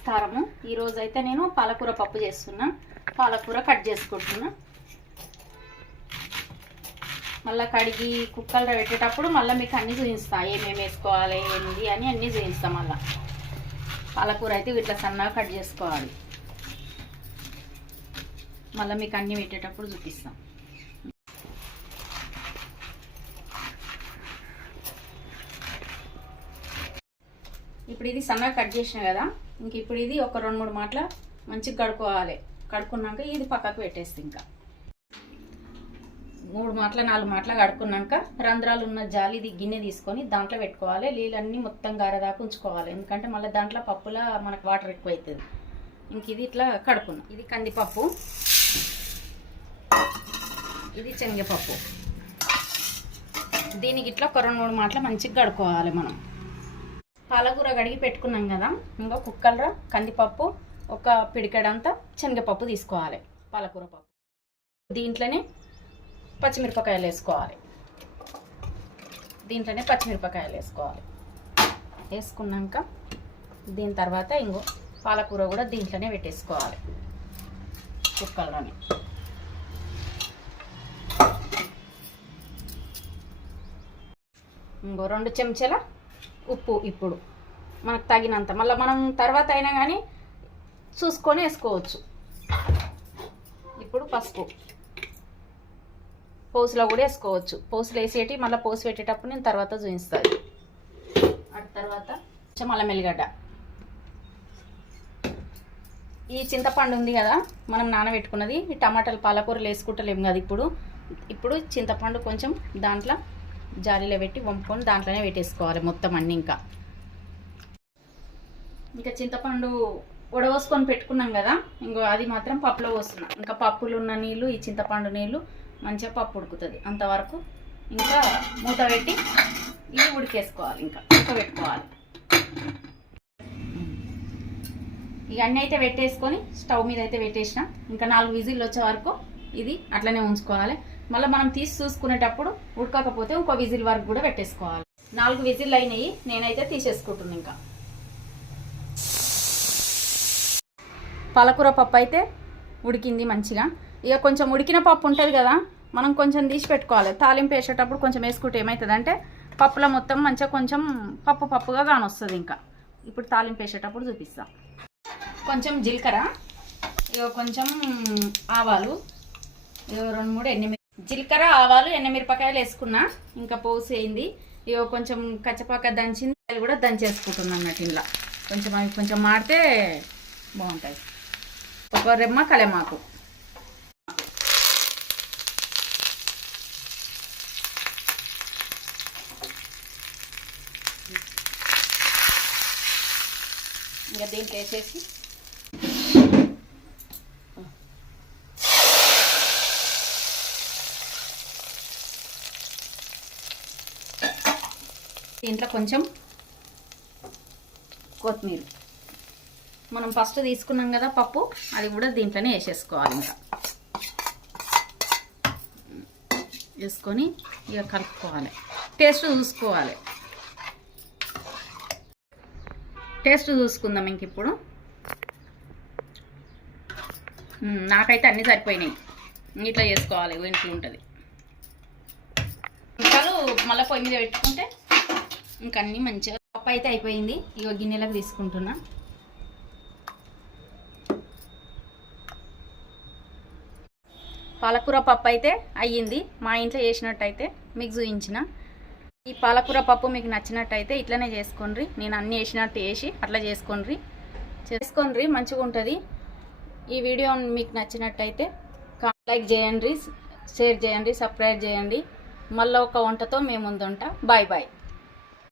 నమస్కారము. ఈరోజు అయితే నేను పాలకూర పప్పు చేస్తున్నా. పాలకూర కట్ చేసుకుంటున్నా. మళ్ళీ కడిగి కుక్కర్లో పెట్టేటప్పుడు మళ్ళీ మీకు అన్నీ చూపిస్తా, ఏమేమి వేసుకోవాలి ఏంది అని అన్నీ చూపిస్తాం. మళ్ళీ పాలకూర అయితే ఇట్లా సన్నగా కట్ చేసుకోవాలి. మళ్ళీ మీకు అన్నీ పెట్టేటప్పుడు చూపిస్తాం. ఇప్పుడు ఇది సన్నగా కట్ చేసిన కదా, ఇంక ఇప్పుడు ఇది ఒక 2-3 మాటల మంచిగా కడుక్కోవాలి. కడుక్కున్నాక ఇది పక్కకు పెట్టేస్తే ఇంకా 3 మాటల 4 మాటల కడుక్కున్నాక రంధ్రాలు ఉన్న జాలిది గిన్నె తీసుకొని దాంట్లో పెట్టుకోవాలి. నీళ్ళన్నీ మొత్తం గారదాకా ఉంచుకోవాలి, ఎందుకంటే మళ్ళీ దాంట్లో పప్పులా మనకు వాటర్ ఎక్కువ అవుతుంది. ఇంక ఇది ఇట్లా కడుక్కున్నాం. ఇది కందిపప్పు, ఇది శనగపప్పు. దీనికి ఇట్లా ఒక 2-3 మాటల మంచిగా కడుక్కోవాలి. మనం పాలకూర కడిగి పెట్టుకున్నాం కదా, ఇంకా కుక్కర్లో కందిపప్పు ఒక పిడికెడంతా శనగపప్పు తీసుకోవాలి. పాలకూర పప్పు దీంట్లోనే పచ్చిమిరపకాయలు వేసుకోవాలి. వేసుకున్నాక దీని తర్వాత ఇంకో పాలకూర కూడా దీంట్లోనే పెట్టేసుకోవాలి. కుక్కర్లోనే ఇంకో 2 చెంచాల ఉప్పు ఇప్పుడు మనకు తగినంత, మళ్ళీ మనం తర్వాత అయినా కానీ చూసుకొని వేసుకోవచ్చు. ఇప్పుడు పసుపు పోసులో కూడా వేసుకోవచ్చు. పోసులు వేసేటి మళ్ళీ పోసు పెట్టేటప్పుడు నేను తర్వాత చూపిస్తాను. ఆ తర్వాత అల్లం వెల్లిగడ్డ, ఈ చింతపండు ఉంది కదా మనం నానబెట్టుకున్నది, ఈ టమాటాలు పాలకూరలు వేసుకుంటలేము కదా. ఇప్పుడు చింతపండు కొంచెం దాంట్లో జాలీలో పెట్టి వంపుకొని దాంట్లోనే పెట్టేసుకోవాలి మొత్తం అన్నీ. ఇంకా చింతపండు ఉడవసుకొని పెట్టుకున్నాం కదా, ఇంకో అది మాత్రం పప్పులో పోస్తున్నాం. ఇంకా పప్పులు ఉన్న నీళ్ళు, ఈ చింతపండు నీళ్ళు మంచిగా పప్పు ఉడుకుతుంది. అంతవరకు ఇంకా మూత పెట్టి ఇది ఉడికేసుకోవాలి. ఇంకా పెట్టుకోవాలి. ఇవన్నీ అయితే పెట్టేసుకొని స్టవ్ మీద అయితే పెట్టేసిన. ఇంకా 4 విజిల్లు వచ్చే వరకు ఇది అట్లనే ఉంచుకోవాలి. మళ్ళీ మనం తీసి చూసుకునేటప్పుడు ఉడకకపోతే ఇంకో విజిల్ వరకు కూడా పెట్టేసుకోవాలి. 4 విజిల్లు అయినాయి, నేనైతే తీసేసుకుంటున్నాను. ఇంకా పాలకూర పప్పు అయితే ఉడికింది మంచిగా. ఇక కొంచెం ఉడికిన పప్పు ఉంటుంది కదా, మనం కొంచెం తీసి పెట్టుకోవాలి. తాలింపు వేసేటప్పుడు కొంచెం వేసుకుంటే ఏమవుతుందంటే పప్పులో మొత్తం మంచిగా కొంచెం పప్పుగా కానొస్తుంది. ఇంకా ఇప్పుడు తాలింపు వేసేటప్పుడు చూపిస్తాం. కొంచెం జీలకర్ర, ఇక కొంచెం ఆవాలు, 2-3 జీలకర్ర, ఆవాలు, ఎండుమిరపకాయలు వేసుకున్నా. ఇంకా పోసు అయింది. ఇక కొంచెం కచ్చపాక దంచింది, అది కూడా దంచేసుకుంటున్నాను అన్నట్టు. ఇలా కొంచెం అవి కొంచెం మాడితే బాగుంటాయి. ఒక రెమ్మ కలెమాకు, ఇంకా దీంట్లో వేసేసి దీంట్లో కొంచెం కొత్తిమీర, మనం ఫస్ట్ తీసుకున్నాం కదా పప్పు, అది కూడా దీంట్లోనే వేసేసుకోవాలి. ఇంకా వేసుకొని ఇక కలుపుకోవాలి. టేస్ట్ చూసుకుందాం. ఇంక ఇప్పుడు నాకైతే అన్నీ సరిపోయినాయి. ఇట్లా చేసుకోవాలి, ఇంట్లో ఉంటుంది. ఇంకా మళ్ళీ పొయ్యి మీద పెట్టుకుంటే ఇంకా అన్నీ మంచిగా. పప్పు అయితే అయిపోయింది. ఇక గిన్నెలకు తీసుకుంటున్నా. పాలకూర పప్పు అయితే అయ్యింది. మా ఇంట్లో చేసినట్టయితే మీకు చూపించిన. ఈ పాలకూర పప్పు మీకు నచ్చినట్టయితే ఇట్లనే చేసుకోండి. నేను అన్నీ వేసినట్టు వేసి అట్లా చేసుకోండి, మంచిగా ఉంటుంది. ఈ వీడియో మీకు నచ్చినట్టయితే లైక్ చేయండి, షేర్ చేయండి, సబ్స్క్రైబ్ చేయండి. మళ్ళీ ఒక వంటతో మేము ముందుంటా. Bye bye.